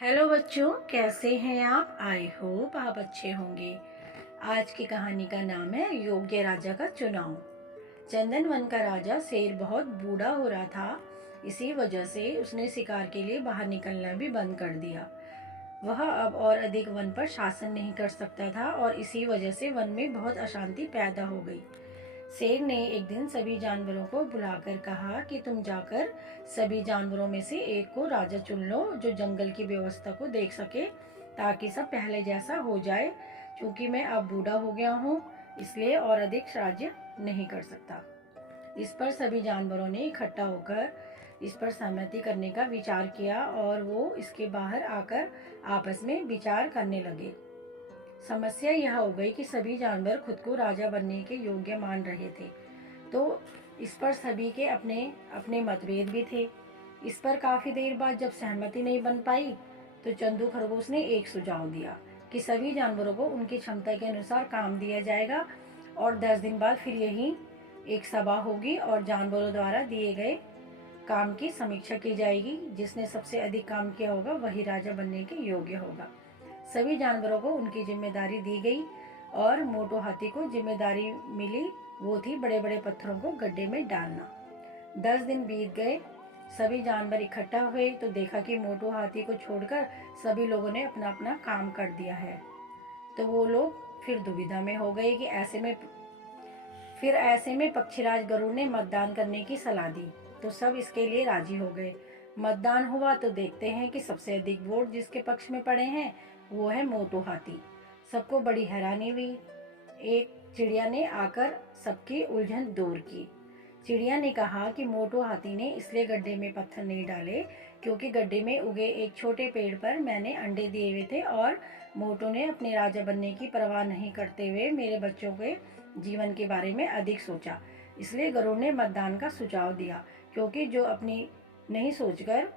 Hello बच्चों, कैसे हैं आप? आई होप आप अच्छे होंगे। आज की कहानी का नाम है योग्य राजा का चुनाव। चंदन वन का राजा शेर बहुत बूढ़ा हो रहा था। इसी वजह से उसने शिकार के लिए बाहर निकलना भी बंद कर दिया। वह अब और अधिक वन पर शासन नहीं कर सकता था और इसी वजह से वन में बहुत अशांति पैदा हो गई। शेर ने एक दिन सभी जानवरों को बुलाकर कहा कि तुम जाकर सभी जानवरों में से एक को राजा चुन लो जो जंगल की व्यवस्था को देख सके, ताकि सब पहले जैसा हो जाए। क्योंकि मैं अब बूढ़ा हो गया हूँ, इसलिए और अधिक राज्य नहीं कर सकता। इस पर सभी जानवरों ने इकट्ठा होकर इस पर सहमति करने का विचार किया और वो इसके बाहर आकर आपस में विचार करने लगे। समस्या यह हो गई कि सभी जानवर खुद को राजा बनने के योग्य मान रहे थे, तो इस पर सभी के अपने अपने मतभेद भी थे। इस पर काफी देर बाद जब सहमति नहीं बन पाई, तो चंदू खरगोश ने एक सुझाव दिया कि सभी जानवरों को उनकी क्षमता के अनुसार काम दिया जाएगा और 10 दिन बाद फिर यही एक सभा होगी और जानवरों द्वारा दिए गए काम की समीक्षा की जाएगी। जिसने सबसे अधिक काम किया होगा वही राजा बनने के योग्य होगा। सभी जानवरों को उनकी जिम्मेदारी दी गई और मोटो हाथी को जिम्मेदारी मिली, वो थी बड़े बड़े पत्थरों को गड्ढे में डालना। 10 दिन बीत गए। सभी जानवर इकट्ठा हुए तो देखा कि मोटो हाथी को छोड़कर सभी लोगों ने अपना अपना काम कर दिया है। तो वो लोग फिर दुविधा में हो गए कि ऐसे में पक्षीराज गरुड़ ने मतदान करने की सलाह दी, तो सब इसके लिए राजी हो गए। मतदान हुआ तो देखते हैं कि सबसे अधिक वोट जिसके पक्ष में पड़े हैं वो है मोटो हाथी। सबको बड़ी हैरानी हुई। एक चिड़िया ने आकर सबकी उलझन दूर की। चिड़िया ने कहा कि मोटो हाथी ने इसलिए गड्ढे में पत्थर नहीं डाले क्योंकि गड्ढे में उगे एक छोटे पेड़ पर मैंने अंडे दिए हुए थे और मोटो ने अपने राजा बनने की परवाह नहीं करते हुए मेरे बच्चों के जीवन के बारे में अधिक सोचा। इसलिए गरुड़ ने मतदान का सुझाव दिया, क्योंकि जो अपनी नहीं सोचकर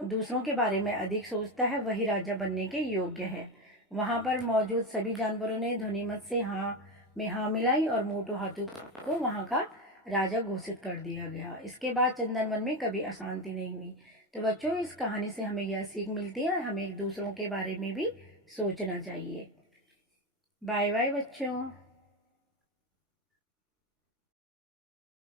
दूसरों के बारे में अधिक सोचता है वही राजा बनने के योग्य है। वहां पर मौजूद सभी जानवरों ने ध्वनिमत से हाँ मिलाई और मोटो हाथी को वहां का राजा घोषित कर दिया गया। इसके बाद चंदनवन में कभी अशांति नहीं हुई। तो बच्चों, इस कहानी से हमें यह सीख मिलती है, हमें एक दूसरों के बारे में भी सोचना चाहिए। बाय बाय बच्चों।